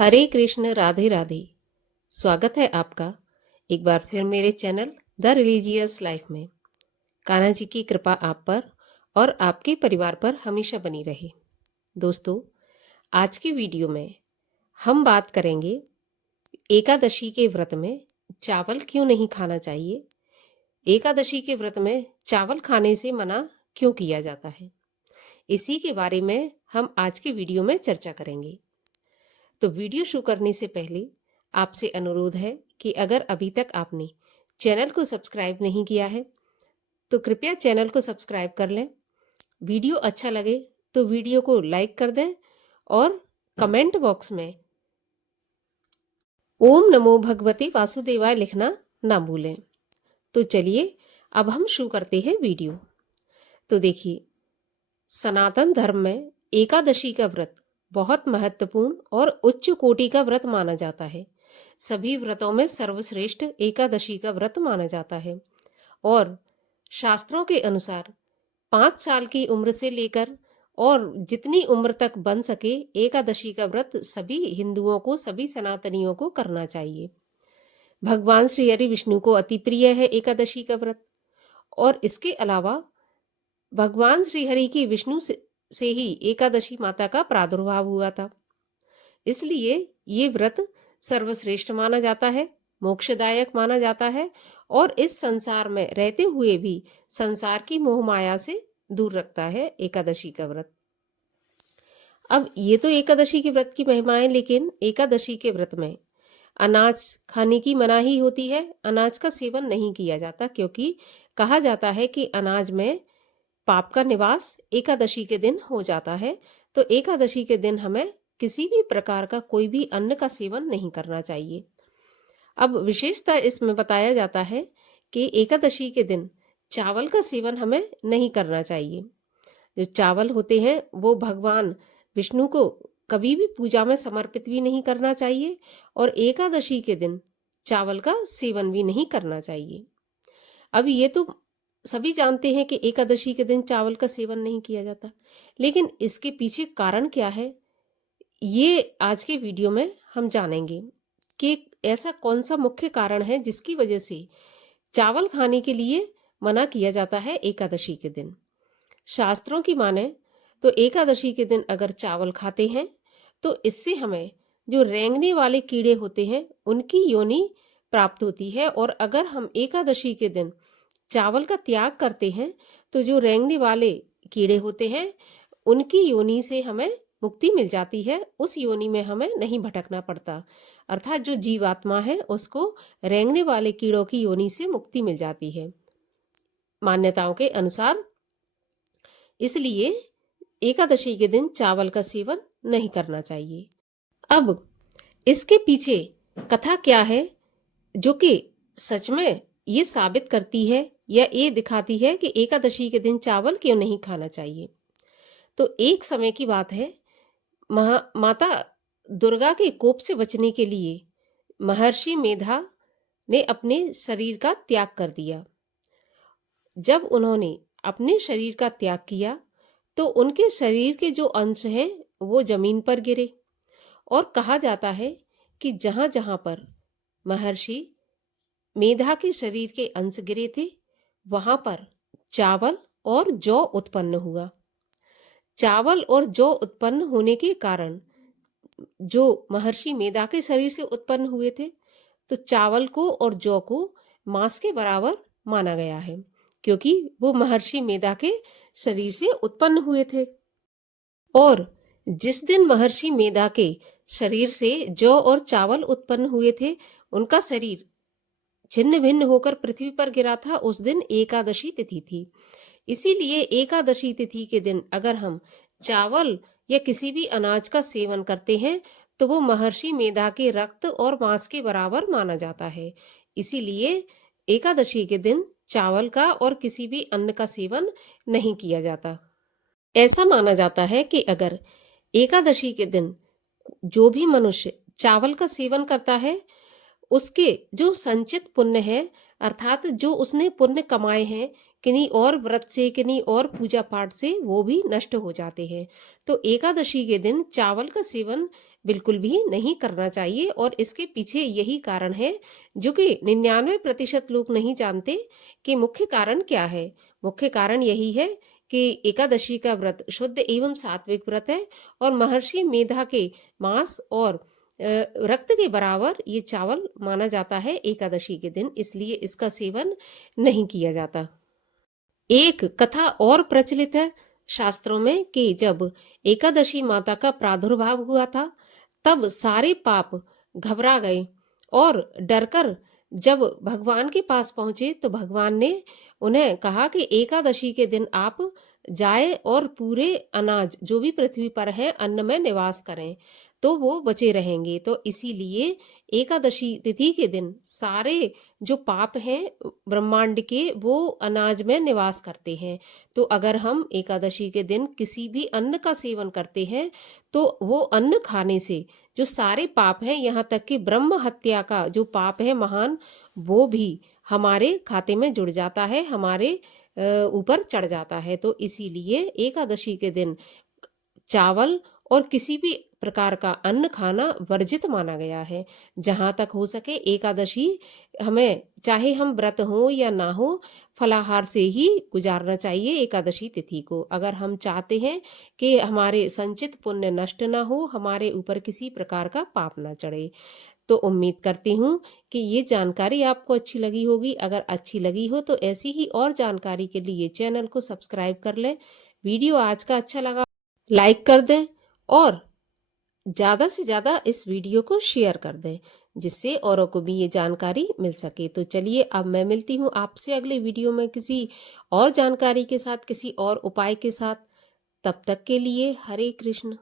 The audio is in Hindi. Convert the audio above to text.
हरे कृष्ण राधे राधे। स्वागत है आपका एक बार फिर मेरे चैनल द रिलीजियस लाइफ में। कान्हा जी की कृपा आप पर और आपके परिवार पर हमेशा बनी रहे। दोस्तों, आज की वीडियो में हम बात करेंगे एकादशी के व्रत में चावल क्यों नहीं खाना चाहिए, एकादशी के व्रत में चावल खाने से मना क्यों किया जाता है। इसी के बारे में हम आज की वीडियो में चर्चा करेंगे। तो वीडियो शुरू करने से पहले आपसे अनुरोध है कि अगर अभी तक आपने चैनल को सब्सक्राइब नहीं किया है तो कृपया चैनल को सब्सक्राइब कर लें। वीडियो अच्छा लगे तो वीडियो को लाइक कर दें और कमेंट बॉक्स में ओम नमो भगवते वासुदेवाय लिखना ना भूलें। तो चलिए अब हम शुरू करते हैं वीडियो। तो देखिए, सनातन धर्म में एकादशी का व्रत बहुत महत्वपूर्ण और उच्च कोटि का व्रत माना जाता है। सभी व्रतों में सर्वश्रेष्ठ एकादशी का व्रत माना जाता है और शास्त्रों के अनुसार 5 साल की उम्र से लेकर और जितनी उम्र तक बन सके एकादशी का व्रत सभी हिंदुओं को, सभी सनातनियों को करना चाहिए। भगवान श्री हरि विष्णु को अति प्रिय है एकादशी का व्रत और इसके अलावा भगवान श्री हरि की विष्णु से ही एकादशी माता का प्रादुर्भाव हुआ था। इसलिए ये व्रत सर्वश्रेष्ठ माना जाता है, मोक्षदायक माना जाता है और इस संसार में रहते हुए भी संसार की मोह माया से दूर रखता है एकादशी का व्रत। अब ये तो एकादशी के व्रत की महिमाएं, लेकिन एकादशी के व्रत में अनाज खाने की मनाही होती है। अनाज का सेवन नहीं किया जाता क्योंकि कहा जाता है कि अनाज में पाप का निवास एकादशी के दिन हो जाता है। तो एकादशी के दिन हमें किसी भी प्रकार का कोई भी अन्न का सेवन नहीं करना चाहिए। अब विशेषता इसमें बताया जाता है कि एकादशी के दिन चावल का सेवन हमें नहीं करना चाहिए। जो चावल होते हैं वो भगवान विष्णु को कभी भी पूजा में समर्पित भी नहीं करना चाहिए और एकादशी के दिन चावल का सेवन भी नहीं करना चाहिए। अब ये तो सभी जानते हैं कि एकादशी के दिन चावल का सेवन नहीं किया जाता, लेकिन इसके पीछे कारण क्या है ये आज के वीडियो में हम जानेंगे कि ऐसा कौन सा मुख्य कारण है जिसकी वजह से चावल खाने के लिए मना किया जाता है एकादशी के दिन। शास्त्रों की माने तो एकादशी के दिन अगर चावल खाते हैं तो इससे हमें जो रेंगने वाले कीड़े होते हैं उनकी योनि प्राप्त होती है और अगर हम एकादशी के दिन चावल का त्याग करते हैं तो जो रेंगने वाले कीड़े होते हैं उनकी योनि से हमें मुक्ति मिल जाती है। उस योनि में हमें नहीं भटकना पड़ता, अर्थात जो जीवात्मा है उसको रेंगने वाले कीड़ों की योनि से मुक्ति मिल जाती है मान्यताओं के अनुसार। इसलिए एकादशी के दिन चावल का सेवन नहीं करना चाहिए। अब इसके पीछे कथा क्या है जो कि सच में ये साबित करती है या ये दिखाती है कि एकादशी के दिन चावल क्यों नहीं खाना चाहिए। तो एक समय की बात है, माता दुर्गा के कोप से बचने के लिए महर्षि मेधा ने अपने शरीर का त्याग कर दिया। जब उन्होंने अपने शरीर का त्याग किया तो उनके शरीर के जो अंश हैं वो जमीन पर गिरे और कहा जाता है कि जहां जहां पर महर्षि मेधा के शरीर के अंश गिरे थे वहां पर चावल और जौ उत्पन्न हुआ। चावल और जौ उत्पन्न होने के कारण जो महर्षि मेधा के शरीर से उत्पन्न हुए थे तो चावल को और जौ को मांस के बराबर माना गया है क्योंकि वो महर्षि मेधा के शरीर से उत्पन्न हुए थे। और जिस दिन महर्षि मेधा के शरीर से जौ और चावल उत्पन्न हुए थे उनका शरीर छिन्न भिन्न होकर पृथ्वी पर गिरा था, उस दिन एकादशी तिथि थी। इसीलिए एकादशी तिथि के दिन अगर हम चावल या किसी भी अनाज का सेवन करते हैं तो वो महर्षि मेधा के रक्त और मांस के बराबर माना जाता है। इसीलिए एकादशी के दिन चावल का और किसी भी अन्न का सेवन नहीं किया जाता। ऐसा माना जाता है कि अगर एकादशी के दिन जो भी मनुष्य चावल का सेवन करता है उसके जो संचित पुण्य है, अर्थात जो उसने पुण्य कमाए हैं किन्हीं और व्रत से, किन्हीं और पूजा पाठ से, वो भी नष्ट हो जाते हैं। तो एकादशी के दिन चावल का सेवन बिल्कुल भी नहीं करना चाहिए। और इसके पीछे यही कारण है जो कि 99% लोग नहीं जानते कि मुख्य कारण क्या है। मुख्य कारण यही है कि एकादशी का व्रत शुद्ध एवं सात्विक व्रत है और महर्षि मेधा के मांस और रक्त के बराबर ये चावल माना जाता है एकादशी के दिन, इसलिए इसका सेवन नहीं किया जाता। एक कथा और प्रचलित है शास्त्रों में कि जब एकादशी माता का प्रादुर्भाव हुआ था तब सारे पाप घबरा गए और डरकर जब भगवान के पास पहुंचे तो भगवान ने उन्हें कहा कि एकादशी के दिन आप जाए और पूरे अनाज जो भी पृथ्वी पर है अन्न में निवास करें तो वो बचे रहेंगे। तो इसीलिए एकादशी तिथि के दिन सारे जो पाप हैं ब्रह्मांड के वो अनाज में निवास करते हैं। तो अगर हम एकादशी के दिन किसी भी अन्न का सेवन करते हैं तो वो अन्न खाने से जो सारे पाप हैं, यहाँ तक कि ब्रह्म हत्या का जो पाप है महान, वो भी हमारे खाते में जुड़ जाता है, हमारे ऊपर चढ़ जाता है। तो इसीलिए एकादशी के दिन चावल और किसी भी प्रकार का अन्न खाना वर्जित माना गया है। जहां तक हो सके एकादशी हमें, चाहे हम व्रत हो या ना हो, फलाहार से ही गुजारना चाहिए एकादशी तिथि को। अगर हम चाहते हैं कि हमारे संचित पुण्य नष्ट ना हो, हमारे ऊपर किसी प्रकार का पाप ना चढ़े। तो उम्मीद करती हूँ कि ये जानकारी आपको अच्छी लगी होगी। अगर अच्छी लगी हो तो ऐसी ही और जानकारी के लिए चैनल को सब्सक्राइब कर लें। वीडियो आज का अच्छा लगा लाइक कर दें और ज़्यादा से ज़्यादा इस वीडियो को शेयर कर दें जिससे औरों को भी ये जानकारी मिल सके। तो चलिए अब मैं मिलती हूँ आपसे अगले वीडियो में किसी और जानकारी के साथ, किसी और उपाय के साथ। तब तक के लिए हरे कृष्ण।